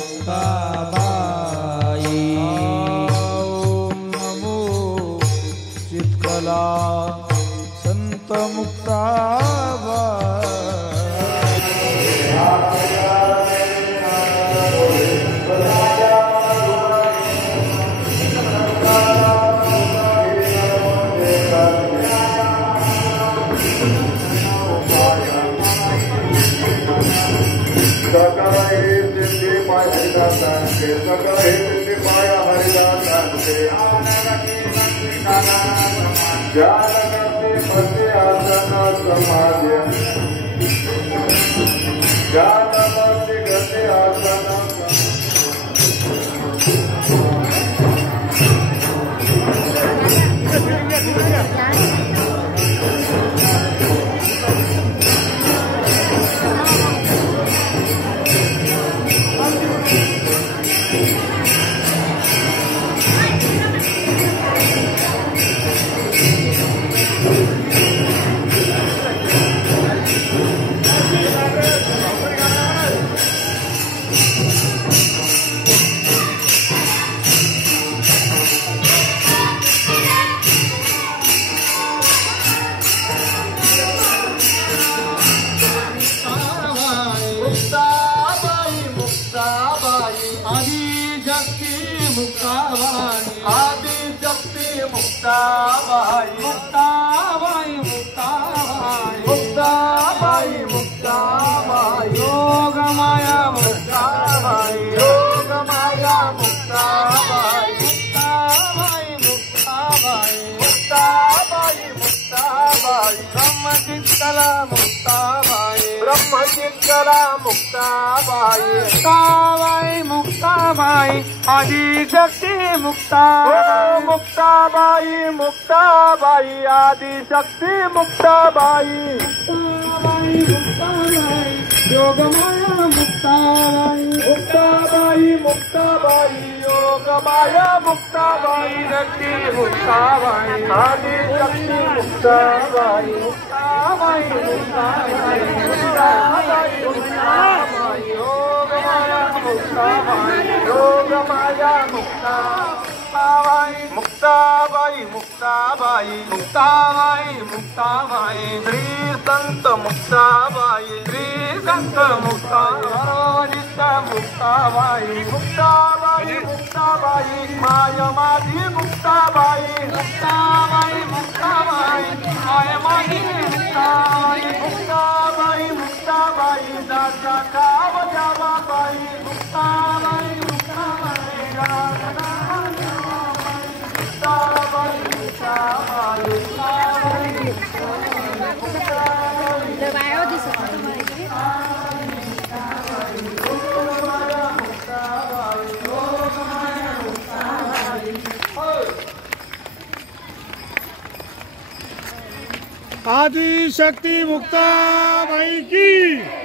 मुक्ताबाई। ओम नमो चित्कला संत मुक्ताबाई। मुक्ताबाई मुक्ताबाई मुक्ताबाई मुक्ताबाई मुक्ताबाई योग माया मुक्ताबाई योग माया मुक्ताबाई मुक्ताबाई मुक्ताबाई मुक्ताबाई मुक्ताबाई ब्रह्म चित्कला मुक्ताबाई ब्रह्म चित्कला मुक्ताबाई मुक्ताबाई मुक्ताबाई आदि शक्ति मुक्ताबाई मुक्ताबाई मुक्ताबाई आदि शक्ति मुक्ताबाई मुक्ताबाई मुक्ताबाई योग माया मुक्ताबाई मुक्ताबाई मुक्ताबाई योग माया मुक्ताबाई शक्ति मुक्ताबाई आदि शक्ति मुक्ताबाई मुक्ताबाई मुक्ताबाई मुक्ताबाई मुक्ताबाई योग माया मुक्ताबाई योग माया मुक्ताबाई मुक्ताबाई मुक्ताबाई मुक्ताबाई मुक्ताबाई श्री संत मुक्ताबाई श्री संत मुक्ताबाई मुक्ताबाई मुक्ताबाई मुक्ताबाई माया माधी मुक्ताबाई मुक्ताबाई मुक्ताबाई माया माधी मुक्ताबाई मुक्ताबाई मुक्ताबाई दादा काव जावाबाई मुक्ताबाई मुक्ताबाई आदि शक्ति मुक्ताबाई की।